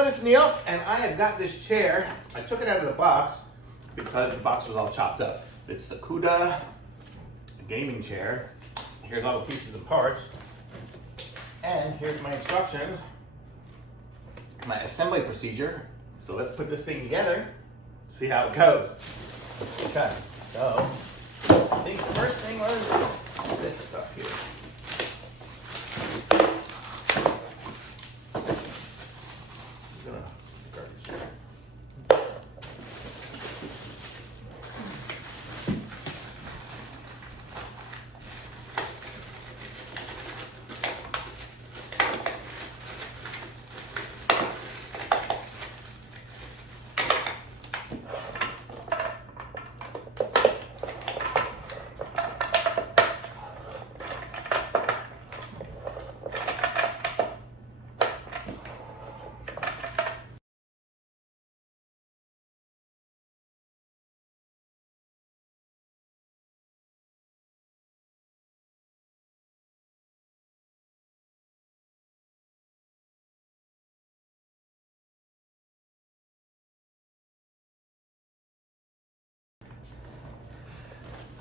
everyone, it's Neil, and I have got this chair. I took it out of the box because the box was all chopped up. It's SUKIDA gaming chair. Here's all the pieces and parts. And here's my instructions, my assembly procedure. So let's put this thing together, see how it goes. Okay, so I think the first thing was this stuff here.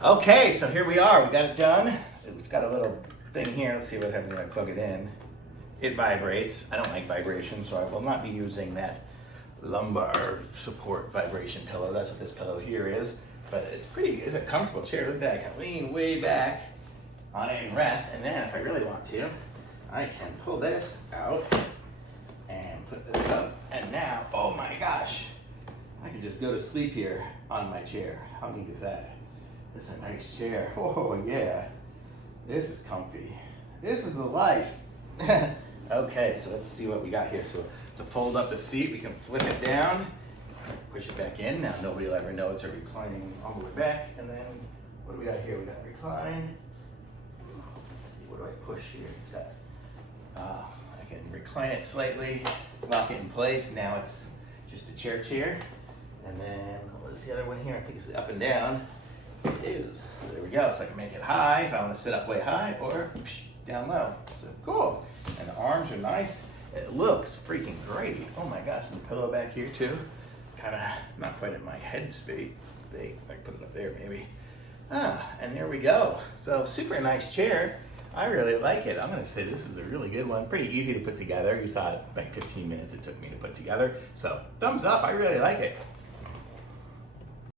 Okay, so here we are. We got it done. It's got a little thing here. Let's see what happens when I plug it in. It vibrates. I don't like vibration, so I will not be using that Lumbar Support vibration pillow. That's what this pillow here is. But it's a comfortable chair. Look at that. I can lean way back on it and rest. And then if I really want to, I can pull this out and put this up. And now, oh my gosh, I can just go to sleep here on my chair. How neat is that? This is a nice chair. Oh yeah, this is comfy. This is the life. Okay, so let's see what we got here. So to fold up the seat, we can flip it down, push it back in. Now nobody will ever know it's a reclining all the way back. And then what do we got here? We got recline. Let's see, what do I push here? It's got, I can recline it slightly, lock it in place. Now it's just a chair. And then what's the other one here? I think it's up and down. It is. So there we go. So I can make it high if I want to sit up way high, or down low. So cool. And the arms are nice. It looks freaking great. Oh my gosh, and the pillow back here too. Kind of not quite in my head space. I can put it up there maybe. And there we go. So super nice chair. I really like it. I'm going to say this is a really good one. Pretty easy to put together. You saw it like 15 minutes it took me to put together. So thumbs up. I really like it.